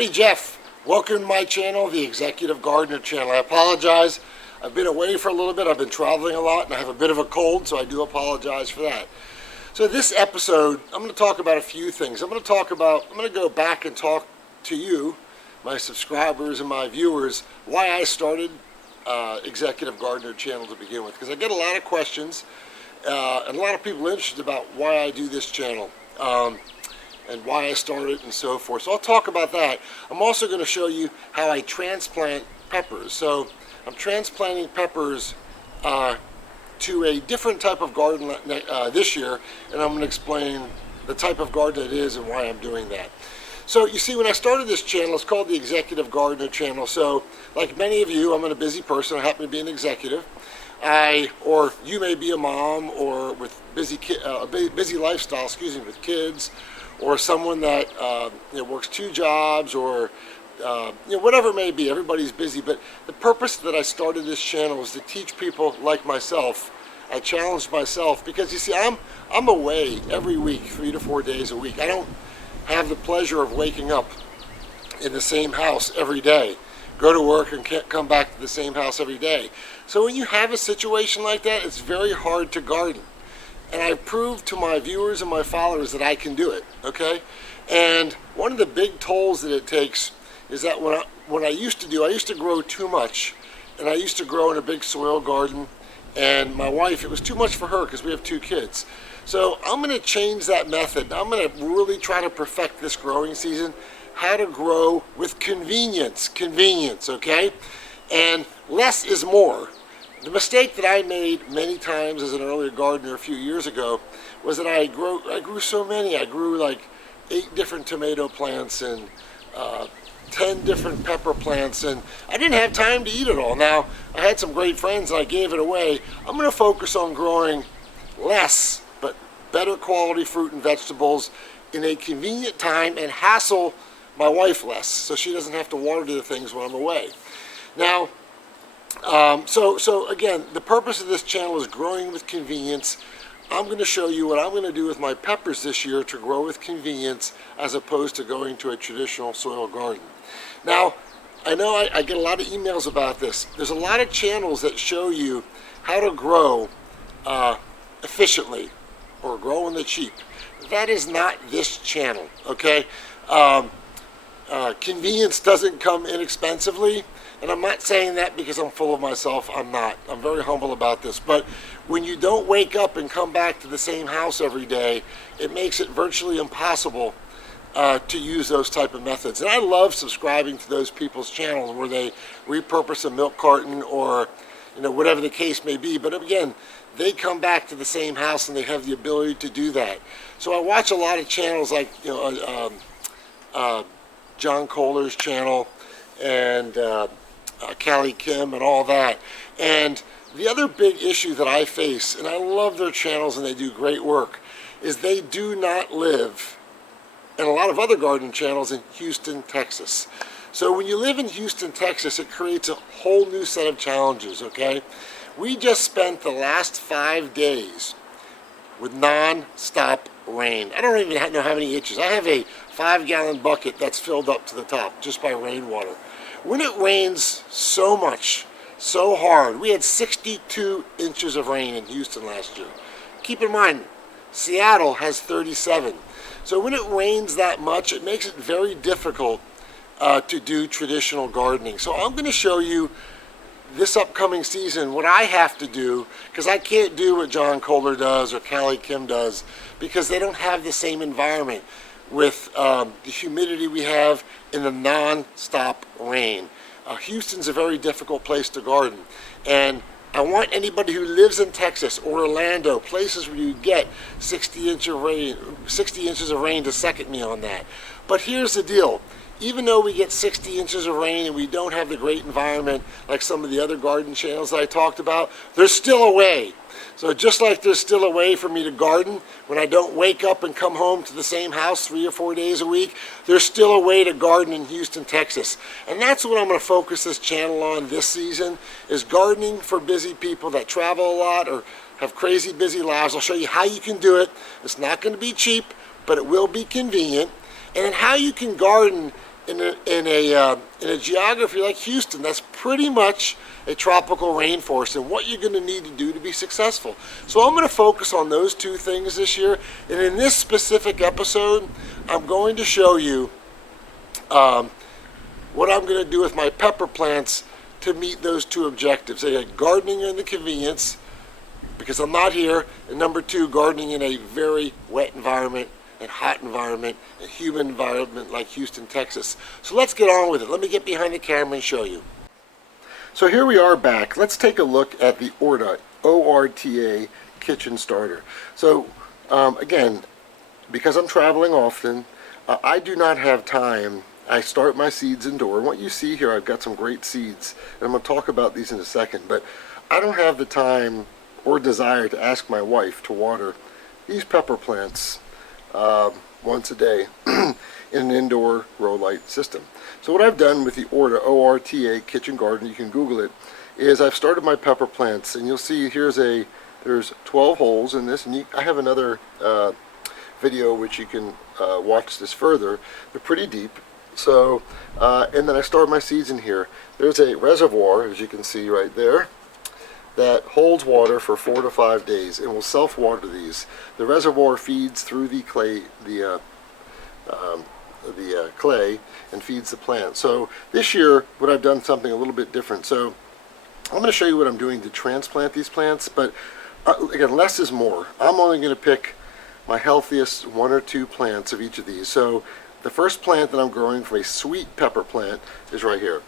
everybody, Jeff. Welcome to my channel, the Executive Gardener channel. I apologize. I've been away for a little bit. I've been traveling a lot and I have a bit of a cold, so I do apologize for that. So this episode, I'm going to talk about a few things. I'm going to go back and talk to you, my subscribers and my viewers, why I started Executive Gardener channel to begin with. Because I get a lot of questions and a lot of people interested about why I do this channel. And why I started and so forth. So I'll talk about that. I'm also going to show you how I transplant peppers. So I'm transplanting peppers to a different type of garden this year, and I'm going to explain the type of garden it is and why I'm doing that. So you see, when I started this channel, it's called the Executive Gardener channel. So like many of you, I'm a busy person. I happen to be an executive. Or you may be a mom or with busy lifestyle, with kids, or someone that works two jobs, or whatever it may be. Everybody's busy, but the purpose that I started this channel was to teach people like myself. I challenged myself because you see, I'm away every week, 3 to 4 days a week. I don't have the pleasure of waking up in the same house every day, go to work and can't come back to the same house every day. So when you have a situation like that, it's very hard to garden. And I've proved to my viewers and my followers that I can do it, okay? And one of the big tolls that it takes is that when I used to grow too much, and I used to grow in a big soil garden, and my wife, it was too much for her because we have 2 kids. So I'm going to change that method. I'm going to really try to perfect this growing season, how to grow with convenience, okay? And less is more. The mistake that I made many times as an early gardener a few years ago was that I grew so many. I grew like 8 different tomato plants and 10 different pepper plants, and I didn't have time to eat it all. Now, I had some great friends and I gave it away. I'm going to focus on growing less but better quality fruit and vegetables in a convenient time and hassle my wife less, so she doesn't have to water the things when I'm away. Now, so again, the purpose of this channel is growing with convenience. I'm going to show you what I'm going to do with my peppers this year to grow with convenience as opposed to going to a traditional soil garden. Now, I know I get a lot of emails about this. There's a lot of channels that show you how to grow efficiently or grow on the cheap. That is not this channel, okay? Convenience doesn't come inexpensively. And I'm not saying that because I'm full of myself. I'm not. I'm very humble about this. But when you don't wake up and come back to the same house every day, it makes it virtually impossible to use those type of methods. And I love subscribing to those people's channels where they repurpose a milk carton or whatever the case may be. But again, they come back to the same house and they have the ability to do that. So I watch a lot of channels like John Kohler's channel and Callie Kim and all that. And the other big issue that I face, and I love their channels and they do great work, is they do not live, and a lot of other garden channels, in Houston, Texas. So when you live in Houston, Texas, it creates a whole new set of challenges, okay? We just spent the last 5 days with non-stop rain. I don't even know how many inches. I have a 5-gallon bucket that's filled up to the top just by rainwater. When it rains so much, so hard, we had 62 inches of rain in Houston last year. Keep in mind, Seattle has 37. So when it rains that much, it makes it very difficult to do traditional gardening. So I'm going to show you this upcoming season what I have to do, because I can't do what John Kohler does or Callie Kim does because they don't have the same environment with the humidity we have in the non-stop rain. Houston's a very difficult place to garden, and I want anybody who lives in Texas or Orlando, places where you get 60 inches of rain to second me on that. But here's the deal. Even though we get 60 inches of rain and we don't have the great environment like some of the other garden channels that I talked about, there's still a way. So just like there's still a way for me to garden when I don't wake up and come home to the same house 3 or 4 days a week, there's still a way to garden in Houston, Texas. And that's what I'm going to focus this channel on this season, is gardening for busy people that travel a lot or have crazy busy lives. I'll show you how you can do it. It's not going to be cheap, but it will be convenient. And then how you can garden in a geography like Houston, that's pretty much a tropical rainforest, and what you're going to need to do to be successful. So I'm going to focus on those two things this year, and in this specific episode, I'm going to show you what I'm going to do with my pepper plants to meet those two objectives. Gardening and the convenience, because I'm not here, and number two, gardening in a very wet environment and hot environment and humid environment like Houston, Texas. So let's get on with it. Let me get behind the camera and show you. So here we are back. Let's take a look at the Orta, O-R-T-A kitchen starter. So again, because I'm traveling often, I do not have time. I start my seeds indoor. And what you see here, I've got some great seeds, and I'm going to talk about these in a second, but I don't have the time or desire to ask my wife to water these pepper plants once a day in an indoor grow light system. So what I've done with the Orta, O-R-T-A kitchen garden, you can Google it, is I've started my pepper plants, and you'll see there's 12 holes in this, and I have another video which you can watch this further. They're pretty deep. So, and then I store my seeds in here. There's a reservoir, as you can see right there, that holds water for 4 to 5 days and will self-water these. The reservoir feeds through the clay, clay, and feeds the plant. So this year, what I've done something a little bit different. So I'm going to show you what I'm doing to transplant these plants, but again, less is more. I'm only going to pick my healthiest 1 or 2 plants of each of these. So the first plant that I'm growing from a sweet pepper plant is right here.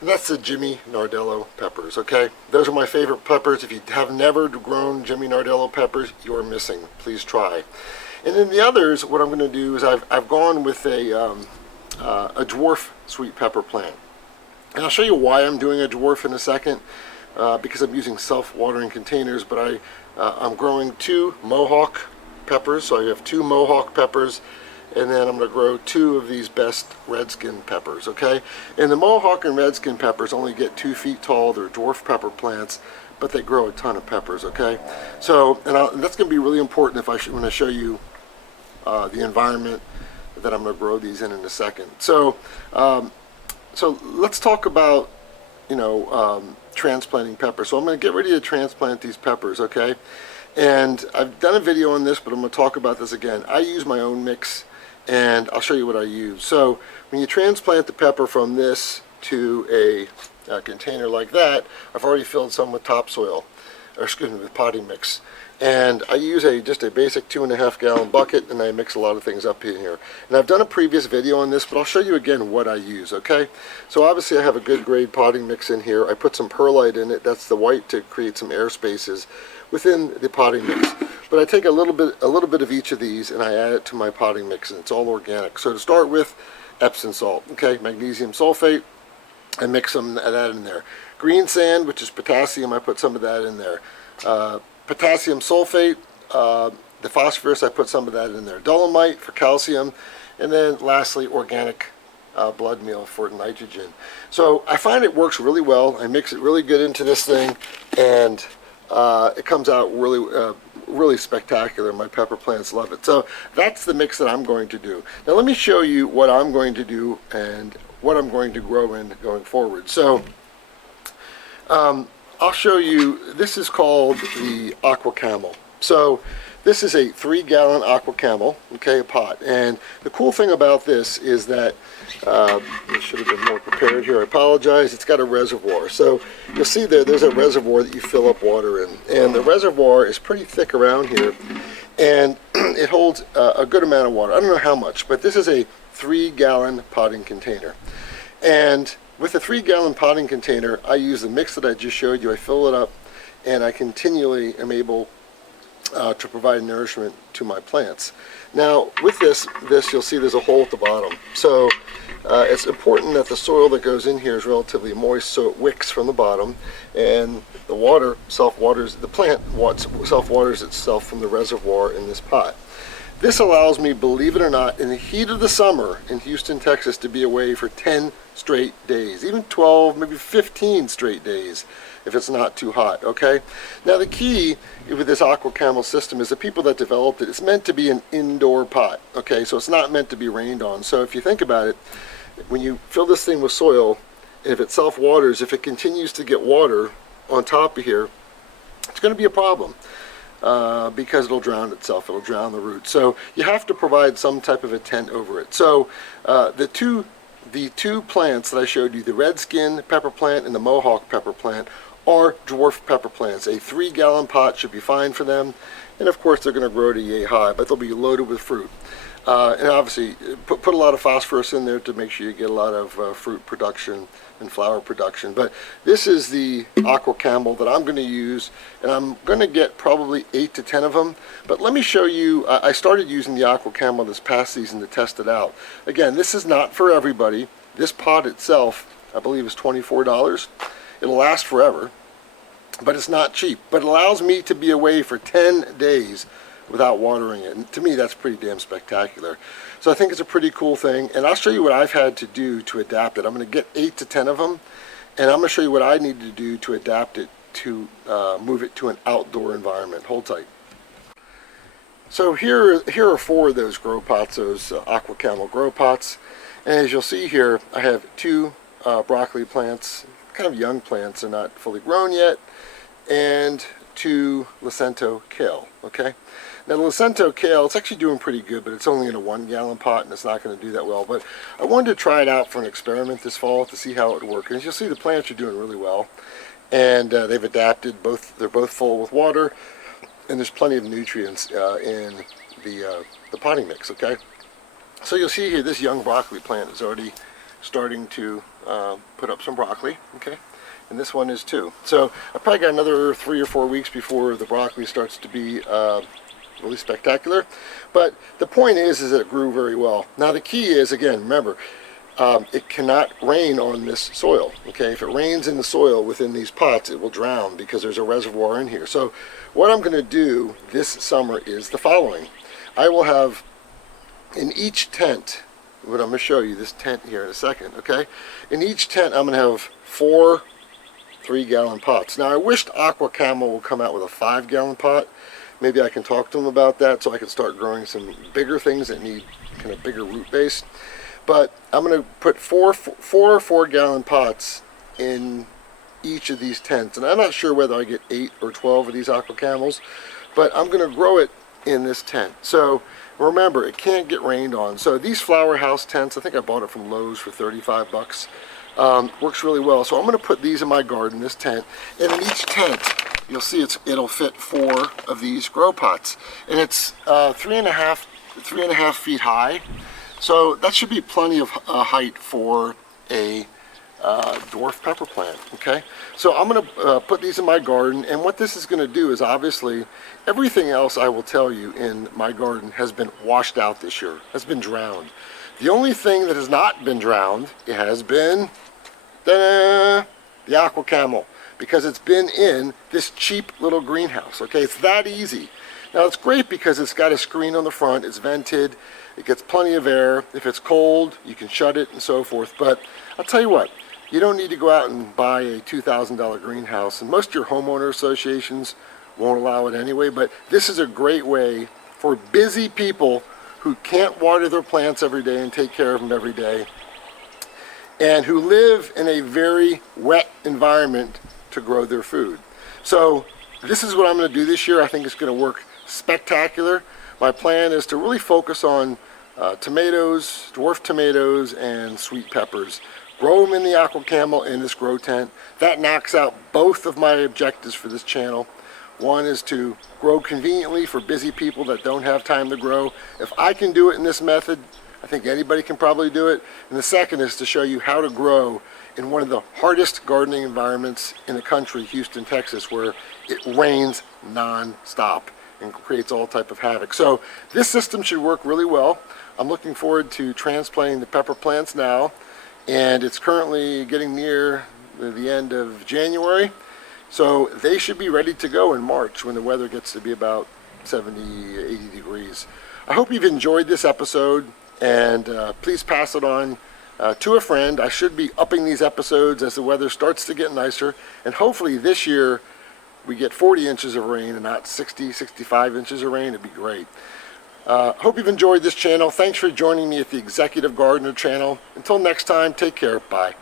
And that's the Jimmy Nardello peppers, okay? Those are my favorite peppers. If you have never grown Jimmy Nardello peppers, you're missing. Please try. And then the others, what I'm going to do is I've gone with a dwarf sweet pepper plant. And I'll show you why I'm doing a dwarf in a second, because I'm using self-watering containers, but I'm growing 2 Mohawk peppers, so I have 2 Mohawk peppers, and then I'm going to grow 2 of these best redskin peppers, okay? And the Mohawk and redskin peppers only get 2 feet tall. They're dwarf pepper plants, but they grow a ton of peppers, okay? So, and that's going to be really important when I show you the environment that I'm going to grow these in a second. So, so let's talk about, transplanting peppers. So I'm going to get ready to transplant these peppers, okay? And I've done a video on this, but I'm going to talk about this again. I use my own mix, and I'll show you what I use. So when you transplant the pepper from this to a container like that, I've already filled some with topsoil, or excuse me, with potting mix. And I use just a basic 2.5 gallon bucket, and I mix a lot of things up in here. And I've done a previous video on this, but I'll show you again what I use, okay? So obviously I have a good grade potting mix in here. I put some perlite in it. That's the white to create some air spaces within the potting mix. But I take a little bit of each of these and I add it to my potting mix, and it's all organic. So to start with, Epsom salt, okay, magnesium sulfate, I mix some of that in there. Green sand, which is potassium, I put some of that in there. Potassium sulfate, the phosphorus, I put some of that in there. Dolomite for calcium, and then lastly organic blood meal for nitrogen. So I find it works really well. I mix it really good into this thing, and it comes out really spectacular. My pepper plants love it. So that's the mix that I'm going to do. Now let me show you what I'm going to do and what I'm going to grow in going forward. So I'll show you, this is called the Aquacamel. So this is a 3-gallon Aquacamel, okay, a pot. And the cool thing about this is that, I should have been more prepared here, I apologize, it's got a reservoir. So you'll see there's a reservoir that you fill up water in. And the reservoir is pretty thick around here, and it holds a good amount of water. I don't know how much, but this is a 3-gallon potting container. And with a 3-gallon potting container, I use the mix that I just showed you. I fill it up, and I continually am able to provide nourishment to my plants. Now, with this you'll see there's a hole at the bottom. So it's important that the soil that goes in here is relatively moist, so it wicks from the bottom, and the water self-waters, the plant self-waters itself from the reservoir in this pot. This allows me, believe it or not, in the heat of the summer in Houston, Texas, to be away for 10 straight days, even 12, maybe 15 straight days if it's not too hot, okay? Now the key with this Aquacamel system is the people that developed it, it's meant to be an indoor pot, okay? So it's not meant to be rained on. So if you think about it, when you fill this thing with soil, and if it self-waters, if it continues to get water on top of here, it's going to be a problem. Because it'll drown itself, it'll drown the roots. So you have to provide some type of a tent over it. So the two plants that I showed you, the redskin pepper plant and the Mohawk pepper plant, are dwarf pepper plants. A 3-gallon pot should be fine for them, and of course they're going to grow to yay high, but they'll be loaded with fruit. And obviously put a lot of phosphorus in there to make sure you get a lot of fruit production and flower production. But this is the Aquacamel that I'm going to use, and I'm going to get probably 8 to 10 of them. But let me show you, I started using the Aquacamel this past season to test it out. Again, this is not for everybody. This pot itself, I believe, is $24. It'll last forever, but it's not cheap. But it allows me to be away for 10 days without watering it. And to me, that's pretty damn spectacular. So I think it's a pretty cool thing. And I'll show you what I've had to do to adapt it. I'm going to get 8 to 10 of them, and I'm going to show you what I need to do to adapt it to move it to an outdoor environment. Hold tight. So here are 4 of those grow pots, those Aquacamel grow pots. And as you'll see here, I have 2 broccoli plants, kind of young plants, they're not fully grown yet, and 2 Lucento kale. Okay. Now the Lucento kale, it's actually doing pretty good, but it's only in a 1-gallon pot, and it's not going to do that well. But I wanted to try it out for an experiment this fall to see how it would work. And as you'll see, the plants are doing really well, and they've adapted. They're both full with water, and there's plenty of nutrients in the potting mix. Okay, so you'll see here this young broccoli plant is already starting to put up some broccoli. Okay. And this one is too. So I probably got another 3 or 4 weeks before the broccoli starts to be really spectacular. But the point is that it grew very well. Now the key is, again, remember, it cannot rain on this soil. Okay, if it rains in the soil within these pots, it will drown because there's a reservoir in here. So what I'm going to do this summer is the following. I will have in each tent, what I'm going to show you, this tent here in a second, okay? In each tent I'm going to have 4 3-gallon pots. Now I wished Aquacamel will come out with a 5-gallon pot. Maybe I can talk to them about that so I can start growing some bigger things that need kind of bigger root base. But I'm going to put 4 4-gallon pots in each of these tents, and I'm not sure whether I get 8 or 12 of these Aquacamels, but I'm going to grow it in this tent. So remember, it can't get rained on. So these flower house tents, I think I bought it from Lowe's for 35 bucks. Works really well. So I'm going to put these in my garden, this tent, and in each tent you'll see it'll fit 4 of these grow pots, and it's 3.5 feet high, so that should be plenty of height for a dwarf pepper plant. Okay, so I'm going to put these in my garden, and what this is going to do is, obviously everything else I will tell you in my garden has been washed out this year, has been drowned. The only thing that has not been drowned, it has been the Aquacamel, because it's been in this cheap little greenhouse. Okay, it's that easy. Now it's great because it's got a screen on the front, it's vented, it gets plenty of air. If it's cold, you can shut it and so forth. But I'll tell you what, you don't need to go out and buy a $2,000 greenhouse, and most of your homeowner associations won't allow it anyway. But this is a great way for busy people who can't water their plants every day and take care of them every day, and who live in a very wet environment to grow their food. So this is what I'm going to do this year. I think it's going to work spectacular. My plan is to really focus on tomatoes, dwarf tomatoes, and sweet peppers. Grow them in the Aquacamel in this grow tent. That knocks out both of my objectives for this channel. One is to grow conveniently for busy people that don't have time to grow. If I can do it in this method, I think anybody can probably do it. And the second is to show you how to grow in one of the hardest gardening environments in the country, Houston, Texas, where it rains non-stop and creates all type of havoc. So this system should work really well. I'm looking forward to transplanting the pepper plants now, and it's currently getting near the end of January. So they should be ready to go in March when the weather gets to be about 70, 80 degrees. I hope you've enjoyed this episode, and please pass it on to a friend. I should be upping these episodes as the weather starts to get nicer, and hopefully this year we get 40 inches of rain and not 60, 65 inches of rain. It'd be great. Hope you've enjoyed this channel. Thanks for joining me at the Executive Gardener channel. Until next time, take care. Bye.